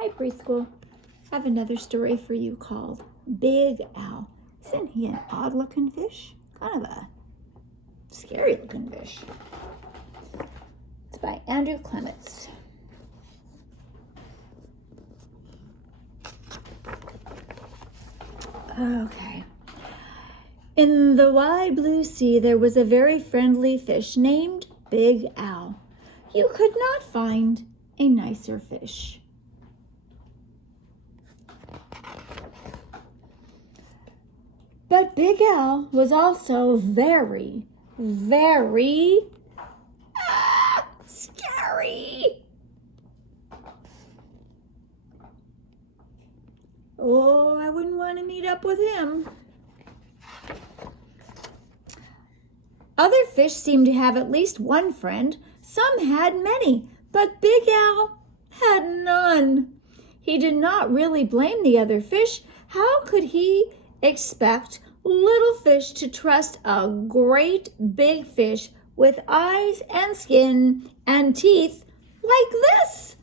Hi, preschool. I have another story for you called Big Al. Isn't he an odd-looking fish? Kind of a scary-looking fish. It's by Andrew Clements. Okay. In the wide blue sea, there was a very friendly fish named Big Al. You could not find a nicer fish. But Big Al was also very, very scary. Oh, I wouldn't want to meet up with him. Other fish seemed to have at least one friend. Some had many, but Big Al had none. He did not really blame the other fish. How could he expect little fish to trust a great big fish with eyes and skin and teeth like this?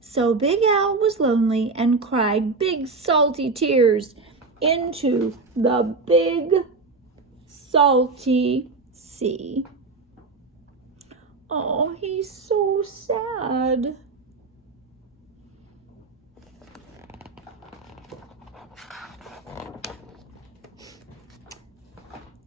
So Big Al was lonely and cried big salty tears into the big salty sea. Oh, he's so sad.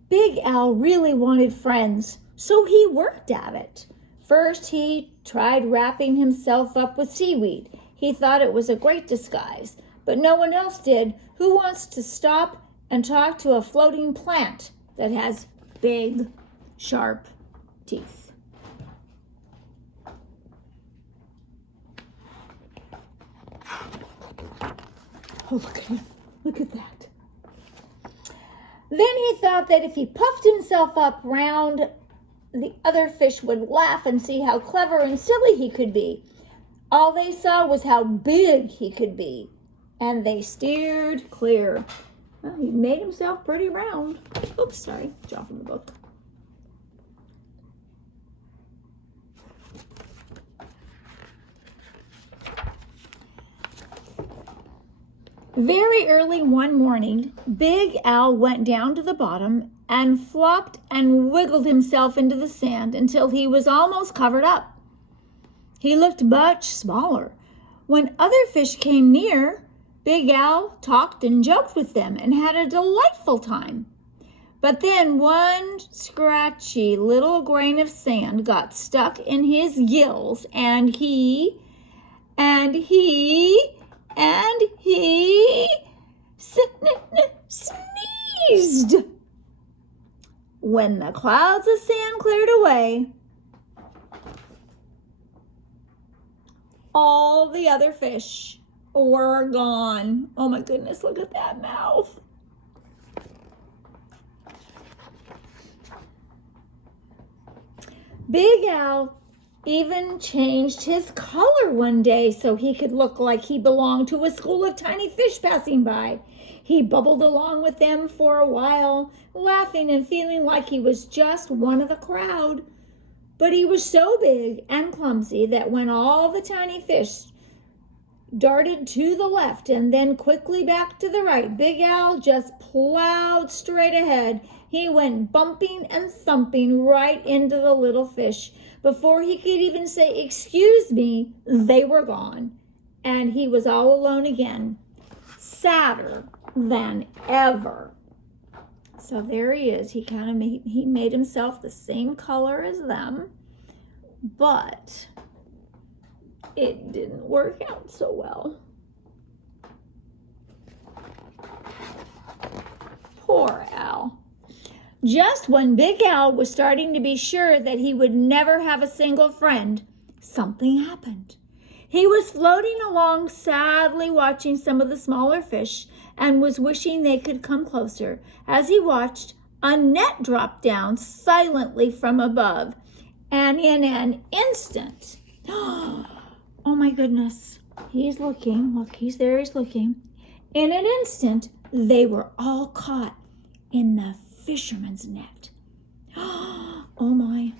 Big Al really wanted friends, so he worked at it. First, he tried wrapping himself up with seaweed. He thought it was a great disguise, but no one else did. Who wants to stop and talk to a floating plant that has big, sharp teeth? Oh, look at him. Look at that. Then he thought that if he puffed himself up round, the other fish would laugh and see how clever and silly he could be. All they saw was how big he could be, and they steered clear. Well, he made himself pretty round. Oops, sorry, dropping the book. Very early one morning, Big Al went down to the bottom and flopped and wiggled himself into the sand until he was almost covered up. He looked much smaller. When other fish came near, Big Al talked and joked with them and had a delightful time. But then one scratchy little grain of sand got stuck in his gills, and he sneezed. When the clouds of sand cleared away, all the other fish were gone. Oh my goodness, look at that mouth. Big Al even changed his color one day so he could look like he belonged to a school of tiny fish passing by. He bubbled along with them for a while, laughing and feeling like he was just one of the crowd. But he was so big and clumsy that when all the tiny fish darted to the left and then quickly back to the right, Big Al just plowed straight ahead. He went bumping and thumping right into the little fish. Before he could even say, "Excuse me," they were gone. And he was all alone again, sadder than ever. So there he is. He made himself the same color as them, but it didn't work out so well. Poor Al. Just when Big Al was starting to be sure that he would never have a single friend, something happened. He was floating along sadly watching some of the smaller fish and was wishing they could come closer. As he watched, a net dropped down silently from above, and in an instant, oh my goodness, he's looking, look, he's there, he's looking. In an instant, they were all caught in the fisherman's net. Oh my.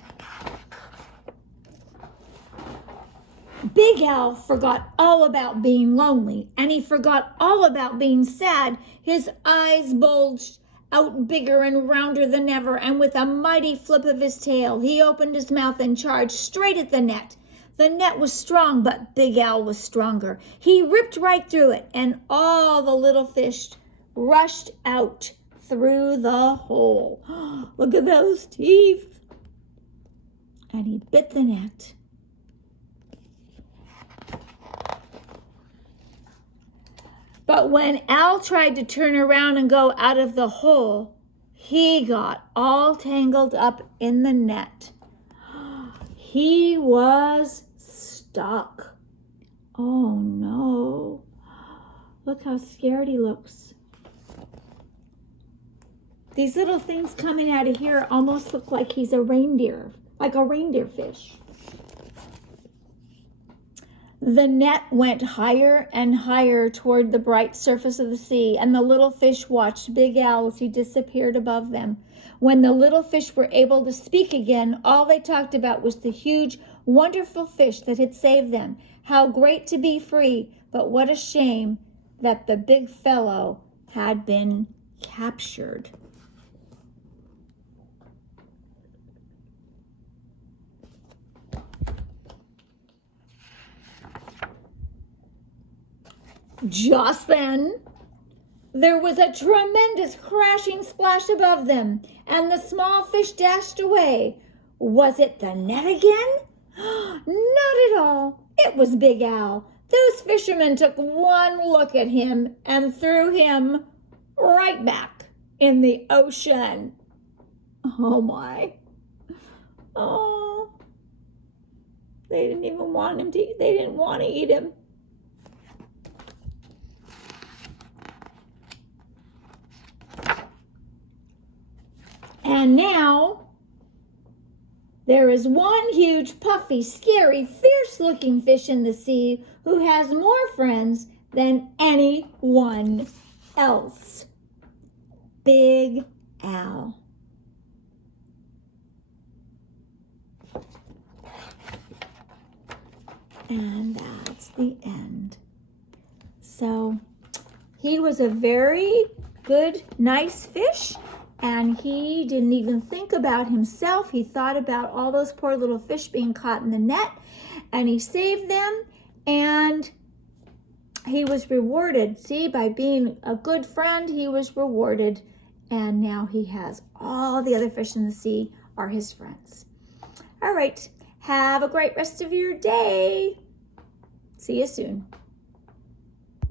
Big Al forgot all about being lonely, and he forgot all about being sad. His eyes bulged out bigger and rounder than ever, and with a mighty flip of his tail, he opened his mouth and charged straight at the net. The net was strong, but Big Al was stronger. He ripped right through it, and all the little fish rushed out through the hole. Look at those teeth. And he bit the net. But when Al tried to turn around and go out of the hole, he got all tangled up in the net. He was stuck. Oh no. Look how scared he looks. These little things coming out of here almost look like he's a reindeer, like a reindeer fish. The net went higher and higher toward the bright surface of the sea, and the little fish watched Big Al as he disappeared above them. When the little fish were able to speak again, all they talked about was the huge, wonderful fish that had saved them. How great to be free, but what a shame that the big fellow had been captured. Just then, there was a tremendous crashing splash above them, and the small fish dashed away. Was it the net again? Not at all. It was Big Al. Those fishermen took one look at him and threw him right back in the ocean. Oh my. Oh. They didn't even want him to eat. They didn't want to eat him. And now, there is one huge, puffy, scary, fierce-looking fish in the sea who has more friends than anyone else. Big Al. And that's the end. So, he was a very good, nice fish. And he didn't even think about himself. He thought about all those poor little fish being caught in the net. And he saved them. And he was rewarded. See, by being a good friend, he was rewarded. And now he has all the other fish in the sea are his friends. All right. Have a great rest of your day. See you soon.